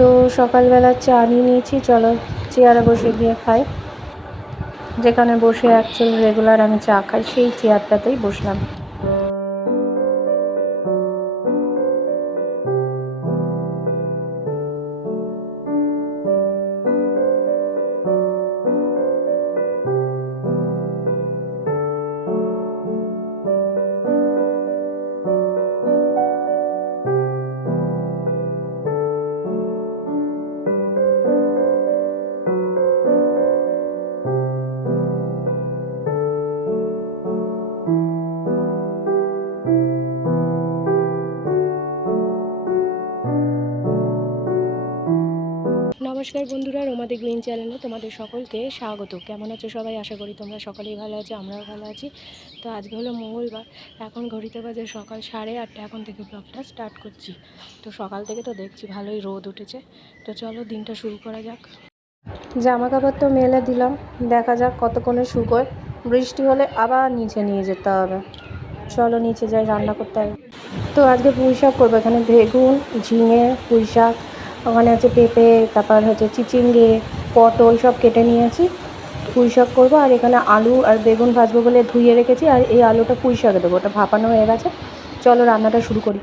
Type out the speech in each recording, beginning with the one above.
তো সকালবেলা চা নিয়ে নিয়েছি, চলো চেয়ারে বসে গিয়ে খাই। যেখানে বসে অ্যাকচুয়াল রেগুলার আমি চা খাই সেই চেয়ারটাতেই বসলাম। নমস্কার বন্ধুরা, রোমাদি গ্রিন চ্যানেলে তোমাদের সকলকে স্বাগত। কেমন আছো সবাই? আশা করি তোমরা সকলেই ভালো আছো, আমরাও ভালো আছি। তো আজকে হলো মঙ্গলবার, এখন ঘড়িতে বাজে সকাল 8:30। এখন থেকে ব্লগটা স্টার্ট করছি। তো সকাল থেকে তো দেখছি ভালোই রোদ উঠেছে, তো চলো দিনটা শুরু করা যাক। জামা কাপড় তো মেলে দিলাম, দেখা যাক কতক্ষণে শুকোয়। বৃষ্টি হলে আবার নিচে নিয়ে যেতে হবে। চলো নিচে যাই, রান্না করতে হবে। তো আজকে পুঁই শাক করবো। এখানে বেগুন, ঝিঙে, পুঁই শাক, ওখানে হচ্ছে পেঁপে, তারপর হচ্ছে চিচিঙ্গে, পটল সব কেটে নিয়েছি। পুঁই শাক করবো। আর এখানে আলু আর বেগুন ভাজবো বলে ধুয়ে রেখেছি। আর এই আলুটা পুঁই শাকে দেবো, ওটা ভাপানো হয়ে গেছে। চলো রান্নাটা শুরু করি।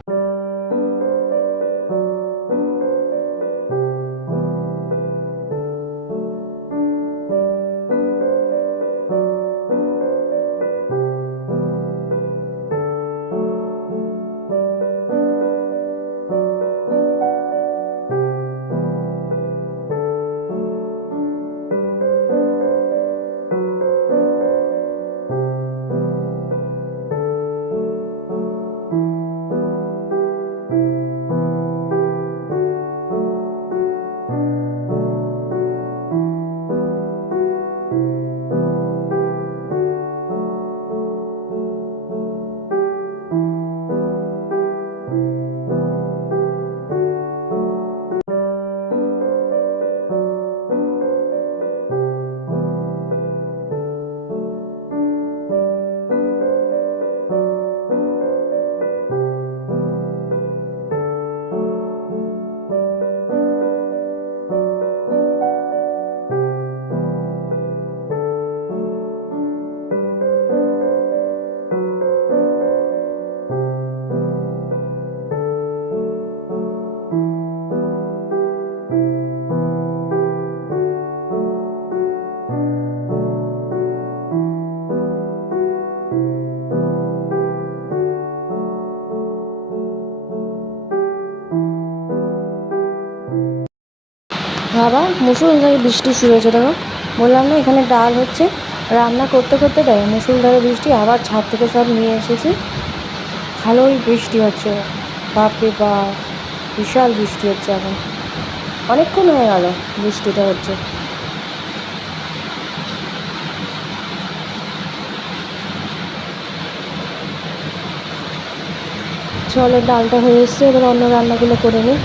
বাবা মুষলধারে বৃষ্টি শুরু হয়েছে, দেখো। বললাম না এখানে ডাল হচ্ছে। রান্না করতে করতে দেয় মুষলধারে বৃষ্টি। আবার ছাদ থেকে সব নিয়ে এসেছি। ভালোই বৃষ্টি হচ্ছে, বাপরে বাপ, বিশাল বৃষ্টি হচ্ছে এখন। অনেকক্ষণ হয়ে গেল বৃষ্টিটা হচ্ছে। চলো ডালটা হয়ে এসছে, এবার অন্য রান্নাগুলো করে নিই।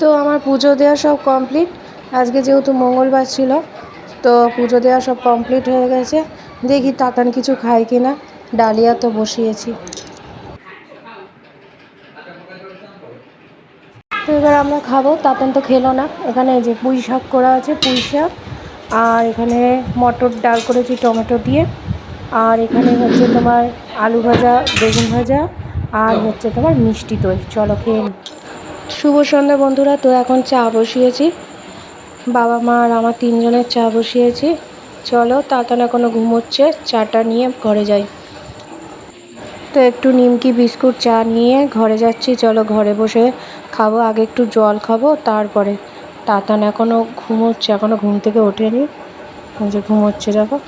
তো আমার পুজো দেওয়া সব কমপ্লিট। আজকে যেহেতু মঙ্গলবার ছিল, তো পুজো দেওয়া সব কমপ্লিট হয়ে গেছে। দেখি তাতান কিছু খায় কি না। ডালিয়া তো বসিয়েছি। তো এবার আমরা খাবো। তাতান তো খেলো না। এখানে যে পুঁই শাক করা আছে, পুঁই শাক, আর এখানে মটর ডাল করেছি টমেটো দিয়ে, আর এখানে হচ্ছে তোমার আলু ভাজা, বেগুন ভাজা, আর হচ্ছে তোমার মিষ্টি দই। চলো খেয়ে নিই। শুভ সন্ধ্যা বন্ধুরা। তো এখন চা বসিয়েছি, বাবা মা আর আমার তিনজনের চা বসিয়েছি। চলো, তাতান এখনো ঘুমোচ্ছে, চাটা নিয়ে ঘরে যাই। তো একটু নিমকি বিস্কুট চা নিয়ে ঘরে যাচ্ছি। চলো ঘরে বসে খাবো, আগে একটু জল খাবো তারপরে। তাতান এখনও ঘুমোচ্ছে, এখনও ঘুম থেকে ওঠেনি, যে ঘুমোচ্ছে দেখো।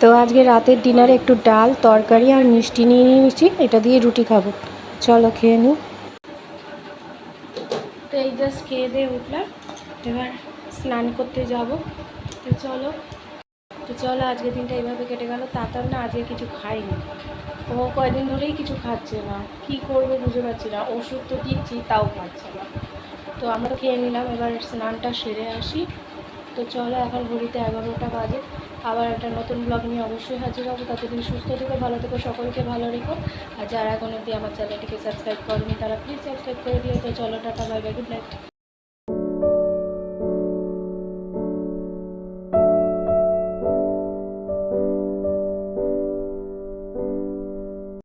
তো আজকে রাতের ডিনারে একটু ডাল, তরকারি আর মিষ্টি নিয়ে নিয়েছি, এটা দিয়ে রুটি খাবো। চলো খেয়ে নিই। তো এই জাস্ট খেয়ে দিয়ে উঠলাম, এবার স্নান করতে যাব। তো চলো আজকের দিনটা এইভাবে কেটে গেল। তাতার না আজকে কিছু খাইনি, ও কয়দিন ধরেই কিছু খাচ্ছে না, কি করবে বুঝতে পারছি না। ওষুধ তো দিচ্ছি তাও খাচ্ছে না। তো আমরা খেয়ে নিলাম, এবার স্নানটা সেরে আসি। তো চলো, এখন ঘড়িতে 11টা বাজে। আবার একটা নতুন ব্লগ নিয়ে অবশ্যই হাজির হবো। ততদিন সুস্থ থেকো, ভালো থেকো, সকলকে ভালো রেখো। আর যারা এখন অবধি আমার চ্যানেলটিকে সাবস্ক্রাইব করেনি তারা প্লিজ সাবস্ক্রাইব করে দিও। তো চলো, tata, bye bye, good night.